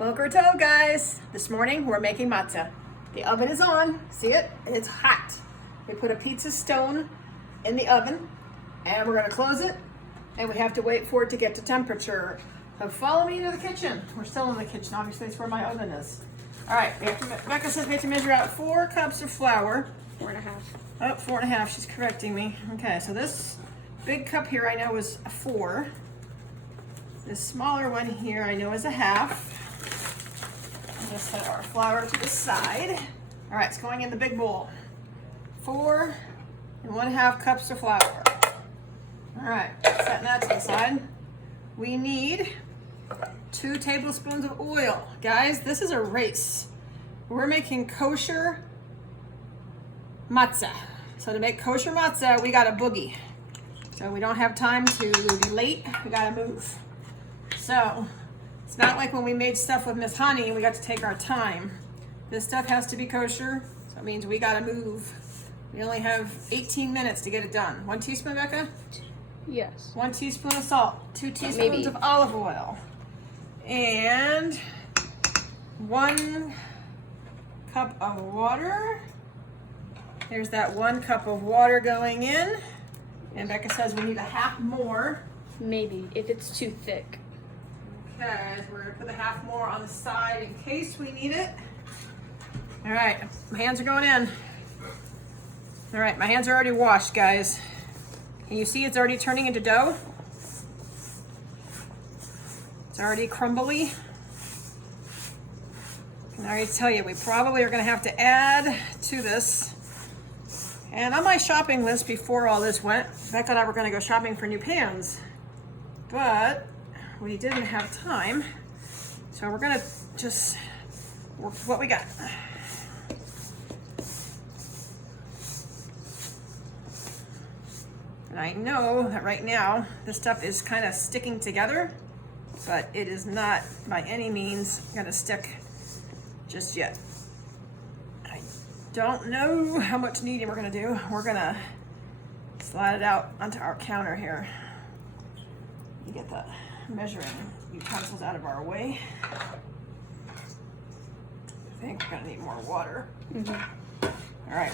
Boker Tov, guys. This morning we're making matzah. The oven is on. See it? And it's hot. We put a pizza stone in the oven and we're going to close it and we have to wait for it to get to temperature. So follow me into the kitchen. We're still in the kitchen. Obviously, it's where my oven is. All right. Becca says we have to measure out 4 cups of flour. 4.5. Oh, 4.5. She's correcting me. Okay, so this big cup here I know is a 4. This smaller one here I know is a half. Just set our flour to the side. All right, it's going in the big bowl. 4 1/2 cups of flour. All right, setting that to the side. We need 2 tablespoons of oil. Guys, this is a race. We're making kosher matzah. So to make kosher matzah, we got a boogie. So we don't have time to be late. We got to move. So it's not like when we made stuff with Miss Honey, we got to take our time. This stuff has to be kosher, so it means we got to move. We only have 18 minutes to get it done. 1 teaspoon, Becca? Yes. 1 teaspoon of salt, 2 teaspoons of olive oil, and 1 cup of water. There's that 1 cup of water going in. And Becca says we need a half more. Maybe, if it's too thick. Okay, so we're gonna put the half more on the side in case we need it. All right, my hands are going in. All right, my hands are already washed, guys. Can you see it's already turning into dough? It's already crumbly. I can already tell you, we probably are gonna have to add to this. And on my shopping list before all this went, Becca and I were gonna go shopping for new pans, but we didn't have time, so we're gonna just work with what we got. And I know that right now this stuff is kind of sticking together, but it is not by any means gonna stick just yet. I don't know how much kneading we're gonna do. We're gonna slide it out onto our counter here. You get the measuring utensils out of our way. I think we're gonna need more water. All right,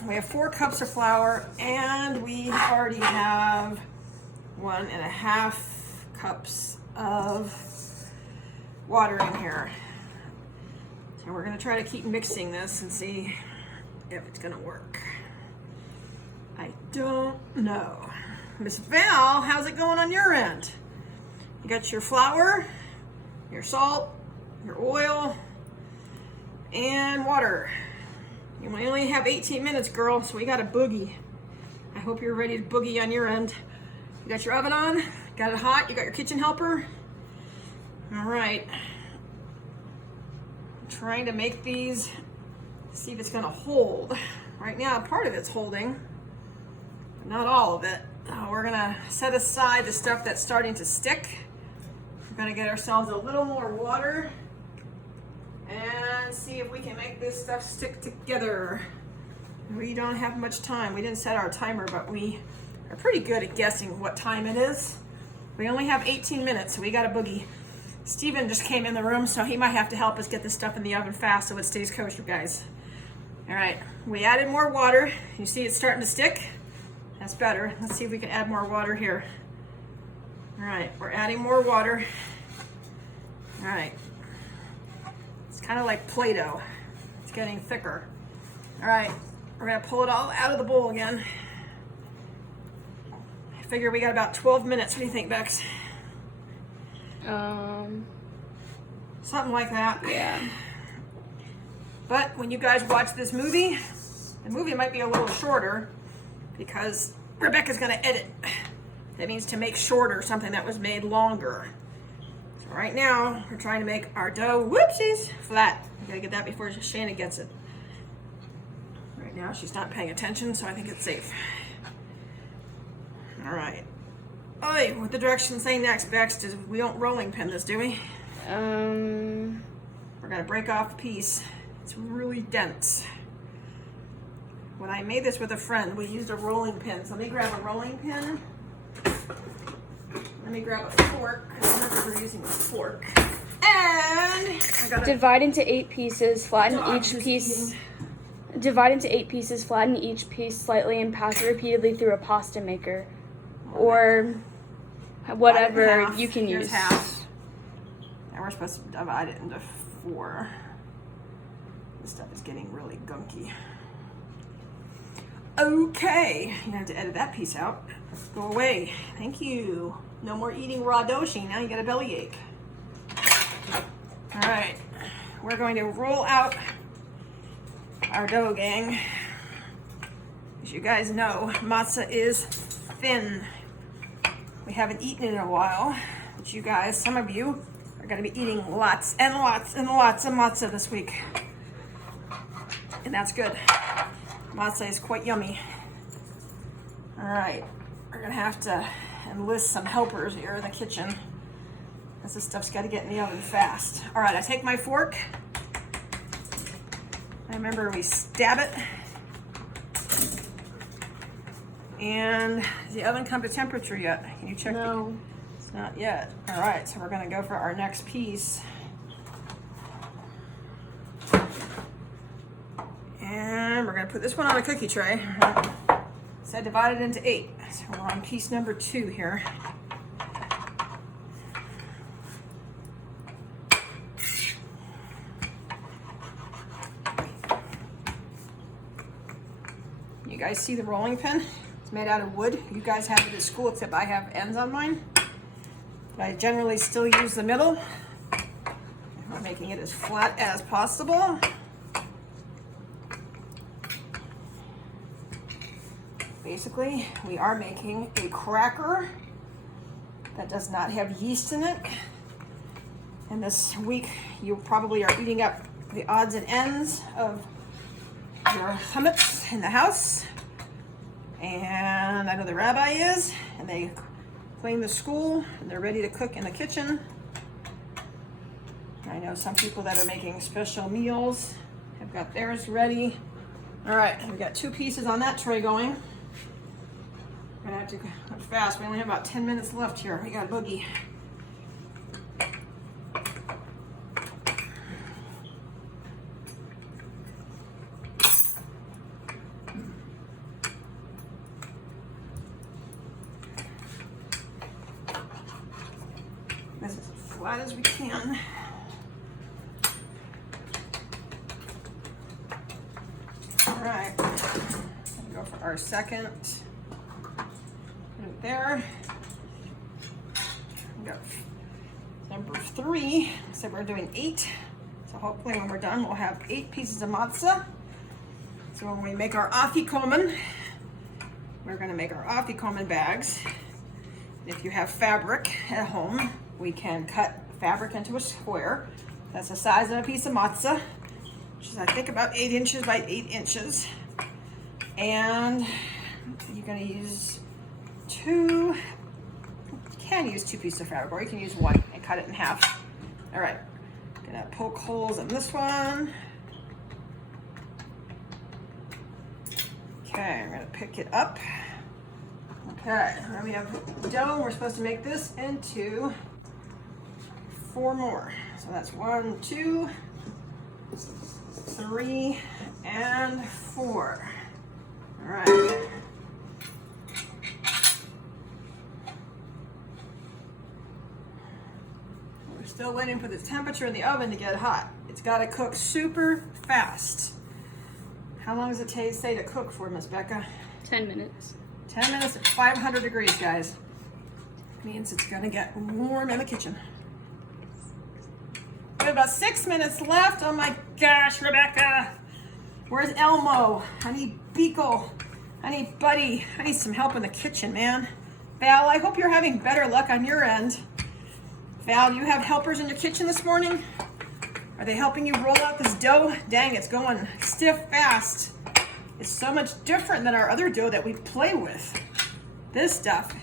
we have 4 cups of flour, and we already have 1.5 cups of water in here. So we're gonna try to keep mixing this and see if it's gonna work. I don't know. Miss Val, how's it going on your end? You got your flour, your salt, your oil, and water. You only have 18 minutes, girl, so we got a boogie. I hope you're ready to boogie on your end. You got your oven on, got it hot, you got your kitchen helper. All right. I'm trying to make these, see if it's gonna hold. Right now, part of it's holding, but not all of it. We're gonna set aside the stuff that's starting to stick. We're gonna get ourselves a little more water and see if we can make this stuff stick together. We don't have much time. We didn't set our timer, but we are pretty good at guessing what time it is. We only have 18 minutes, so we got a boogie. Steven just came in the room, so he might have to help us get this stuff in the oven fast so it stays kosher, guys. All right, we added more water. You see it's starting to stick? That's better. Let's see if we can add more water here. All right, we're adding more water. All right. It's kind of like Play-Doh. It's getting thicker. All right, we're gonna pull it all out of the bowl again. I figure we got about 12 minutes. What do you think, Bex? Something like that. Yeah. But when you guys watch this movie, the movie might be a little shorter because Rebecca's gonna edit. That means to make shorter something that was made longer. So right now, we're trying to make our dough, whoopsies, flat. We gotta get that before Shannon gets it. Right now, she's not paying attention, so I think it's safe. All right. Oi, what the directions say next, Bex? We don't rolling pin this, do we? We're gonna break off a piece. It's really dense. When I made this with a friend, we used a rolling pin. So let me grab a rolling pin. Let me grab a fork, because remember we're using a fork. And gotta Divide into 8 pieces, flatten Dog each is piece. eating. Divide into 8 pieces, flatten each piece slightly, and pass it repeatedly through a pasta maker. Or whatever half. you can Here's use. half. Now we're supposed to divide it into 4. This stuff is getting really gunky. Okay, you have to edit that piece out. Go away. Thank you. No more eating raw doshi. Now you got a bellyache. All right, we're going to roll out our dough, gang. As you guys know, matzah is thin. We haven't eaten it in a while, but you guys, some of you, are going to be eating lots and lots and lots of matzah this week. And that's good. Matzah is quite yummy. All right, we're going to have to enlist some helpers here in the kitchen, because this stuff's got to get in the oven fast. All right, I take my fork. I remember we stab it. And has the oven come to temperature yet? Can you check? No. It's not yet. All right, so we're gonna go for our next piece. And we're gonna put this one on a cookie tray. So I divided it into 8. So we're on piece number 2 here. You guys see the rolling pin? It's made out of wood. You guys have it at school, except I have ends on mine. But I generally still use the middle. We're making it as flat as possible. Basically, we are making a cracker that does not have yeast in it. And this week, you probably are eating up the odds and ends of your chametz in the house. And I know the rabbi is, and they clean the school, and they're ready to cook in the kitchen. I know some people that are making special meals have got theirs ready. All right, we've got 2 pieces on that tray going. We're gonna have to go fast. We only have about 10 minutes left here. We got a boogie. This is as flat as we can. All right, go for our second. Put it there. We got number 3. So we're doing 8. So hopefully when we're done, we'll have 8 pieces of matzah. So when we make our afikomen, we're gonna make our afikomen bags. If you have fabric at home, we can cut fabric into a square. That's the size of a piece of matzah, which is I think about 8 inches by 8 inches. And you're gonna use 2, you can use 2 pieces of fabric, or you can use 1 and cut it in half. All right, gonna poke holes in this one. Okay, I'm gonna pick it up. Okay, now we have dough. We're supposed to make this into 4 more. So that's 1, 2, 3, and 4. All right. We're still waiting for the temperature in the oven to get hot. It's got to cook super fast. How long does it say to cook for, Miss Becca? 10 minutes. 10 minutes at 500 degrees, guys. Means it's gonna get warm in the kitchen. We have about 6 minutes left. Oh my gosh, Rebecca. Where's Elmo? I need Beagle. I need Buddy. I need some help in the kitchen, man. Val, I hope you're having better luck on your end. Val, you have helpers in your kitchen this morning? Are they helping you roll out this dough? Dang, it's going stiff fast. It's so much different than our other dough that we play with. This stuff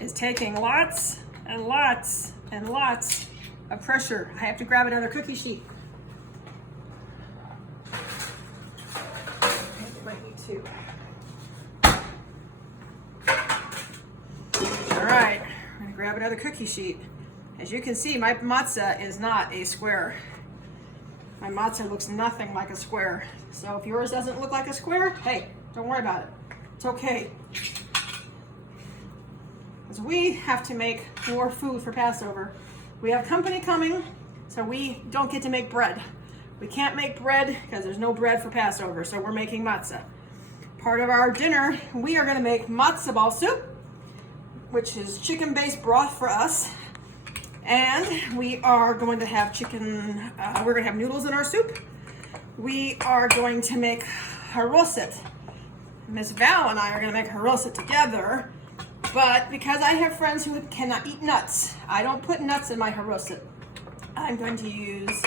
is taking lots and lots and lots of pressure. I have to grab another cookie sheet. I might need 2. All right, I'm gonna grab another cookie sheet. As you can see, my matzah is not a square. My matzah looks nothing like a square. So if yours doesn't look like a square, hey, don't worry about it. It's okay. Because we have to make more food for Passover. We have company coming, so we don't get to make bread. We can't make bread because there's no bread for Passover, so we're making matzah. Part of our dinner, we are going to make matzah ball soup, which is chicken-based broth for us. And we are going to have chicken, we're going to have noodles in our soup. We are going to make haroset. Miss Val and I are going to make haroset together. But because I have friends who cannot eat nuts, I don't put nuts in my haroset. I'm going to use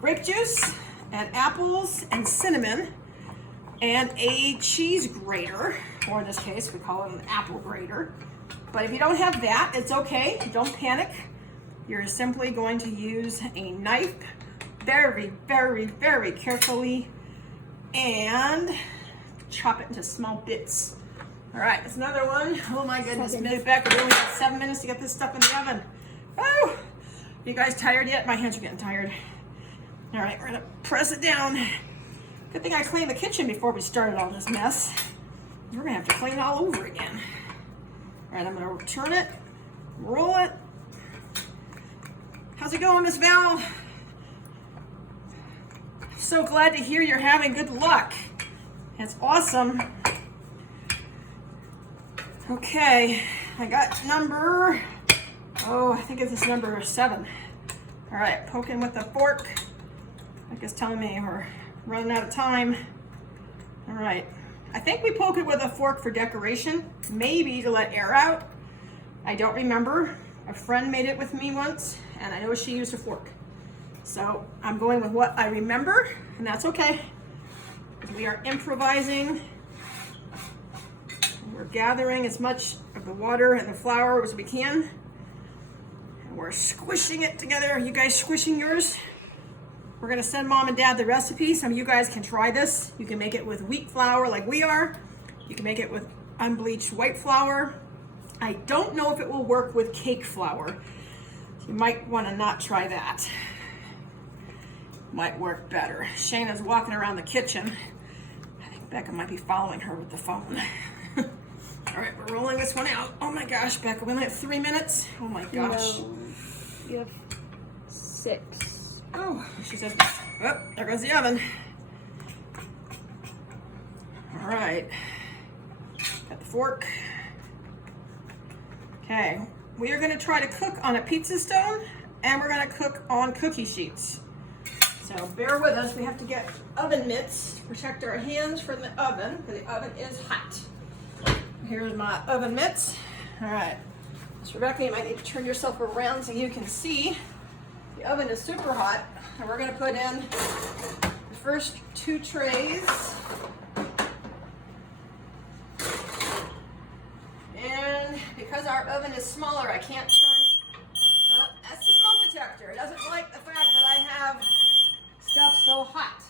grape juice and apples and cinnamon and a cheese grater, or in this case, we call it an apple grater. But if you don't have that, it's okay. Don't panic. You're simply going to use a knife very, very, very carefully and chop it into small bits. All right, it's another one. Oh my goodness, Miss Beck, we only have 7 minutes to get this stuff in the oven. Oh, you guys tired yet? My hands are getting tired. All right, we're gonna press it down. Good thing I cleaned the kitchen before we started all this mess. We're gonna have to clean it all over again. All right, I'm gonna turn it, roll it. How's it going, Miss Val? So glad to hear you're having good luck. That's awesome. Okay, I got number, I think it's number 7. All right, poking with a fork. Like it's telling me we're running out of time. All right, I think we poke it with a fork for decoration, maybe to let air out. I don't remember. A friend made it with me once, and I know she used a fork. So I'm going with what I remember, and that's okay. We are improvising. We're gathering as much of the water and the flour as we can. And we're squishing it together. Are you guys squishing yours? We're gonna send Mom and Dad the recipe. Some of you guys can try this. You can make it with wheat flour like we are. You can make it with unbleached white flour. I don't know if it will work with cake flour. You might wanna not try that. Might work better. Shayna's walking around the kitchen. I think Becca might be following her with the phone. All right, we're rolling this one out. Oh my gosh, Becca, we only have 3 minutes. Oh my gosh. No, you have 6. Oh, she says, oh, there goes the oven. All right, got the fork. Okay, we are gonna try to cook on a pizza stone, and we're gonna cook on cookie sheets. So bear with us, we have to get oven mitts to protect our hands from the oven, because the oven is hot. Here's my oven mitts. All right, so Rebecca, you might need to turn yourself around so you can see. The oven is super hot, and we're gonna put in the first 2 trays. And because our oven is smaller, I can't turn, that's the smoke detector. It doesn't like the fact that I have stuff so hot.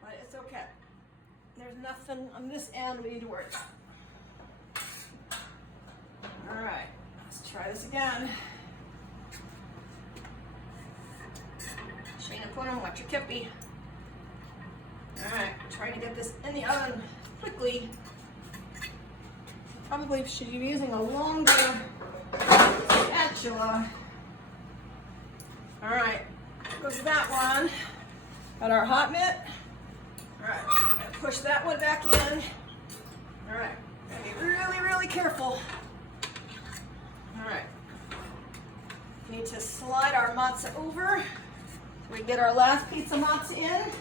But it's okay. There's nothing on this end we need to worry about. All right, let's try this again. Shayna, put on, watch your kippy. All right, trying to get this in the oven quickly. Probably should be using a longer spatula. All right, goes that one. Got our hot mitt. All right, gotta push that one back in. All right, gotta be really, really careful. All right, need to slide our matzah over so we get our last piece of matzah in.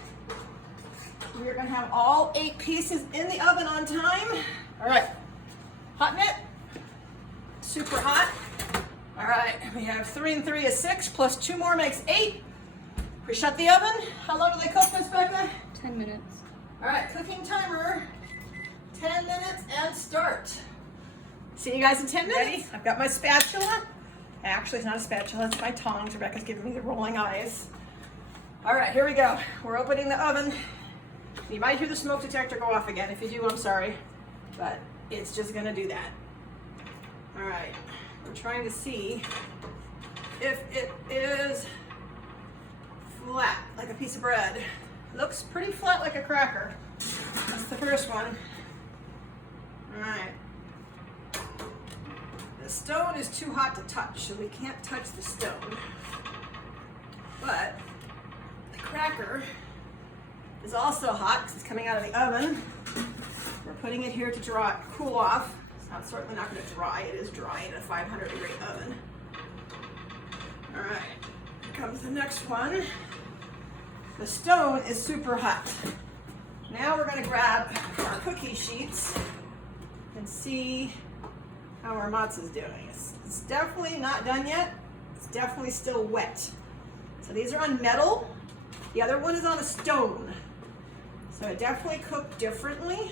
We're gonna have all 8 pieces in the oven on time. All right, hot mitt, super hot. All right, we have 3 and 3 is 6, plus 2 more makes 8. We shut the oven. How long do they cook, Miss Becca? 10 minutes. All right, cooking timer, 10 minutes and start. See you guys in 10 minutes. Ready? I've got my spatula. Actually, it's not a spatula, it's my tongs. Rebecca's giving me the rolling eyes. All right, here we go. We're opening the oven. You might hear the smoke detector go off again. If you do, I'm sorry, but it's just gonna do that. All right, we're trying to see if it is piece of bread. Looks pretty flat like a cracker. That's the first one. All right. The stone is too hot to touch, so we can't touch the stone. But the cracker is also hot because it's coming out of the oven. We're putting it here to dry, cool off. It's certainly not going to dry. It is dry in a 500-degree oven. All right, here comes the next one. The stone is super hot. Now we're going to grab our cookie sheets and see how our matzah is doing. It's definitely not done yet. It's definitely still wet. So these are on metal. The other one is on a stone. So it definitely cooked differently.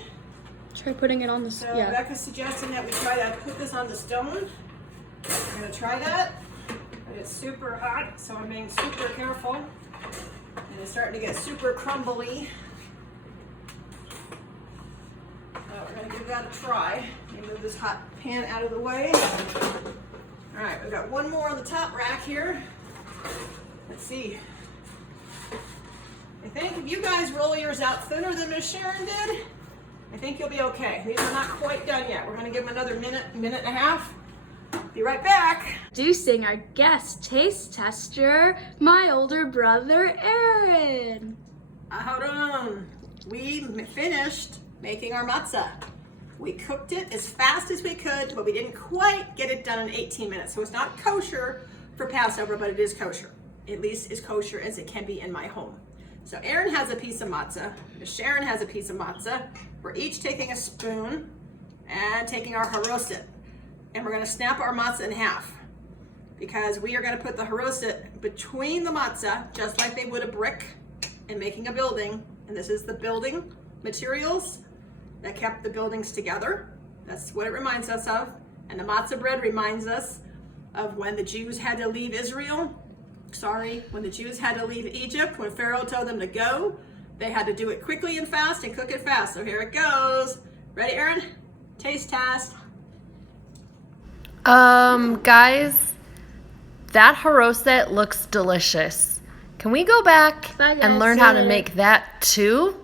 Try putting it on the So Becca's suggesting that we try to put this on the stone. We're going to try that. But it's super hot, so I'm being super careful. And it's starting to get super crumbly. So we're going to give that a try. Let me move this hot pan out of the way. All right, we've got one more on the top rack here. Let's see. I think if you guys roll yours out thinner than Miss Sharon did, I think you'll be okay. These are not quite done yet. We're going to give them another minute and a half. Be right back. Introducing our guest taste tester, my older brother, Aaron. Hold on. We finished making our matzah. We cooked it as fast as we could, but we didn't quite get it done in 18 minutes. So it's not kosher for Passover, but it is kosher. At least as kosher as it can be in my home. So Aaron has a piece of matzah. Sharon has a piece of matzah. We're each taking a spoon and taking our haroset. And we're going to snap our matzah in half. Because we are going to put the haroset between the matzah, just like they would a brick, in making a building. And this is the building materials that kept the buildings together. That's what it reminds us of. And the matzah bread reminds us of when the Jews had to leave Israel. When the Jews had to leave Egypt, when Pharaoh told them to go, they had to do it quickly and fast and cook it fast. So here it goes. Ready, Aaron? Taste test. Guys, that haroset looks delicious. Can we go back and learn how to make that too?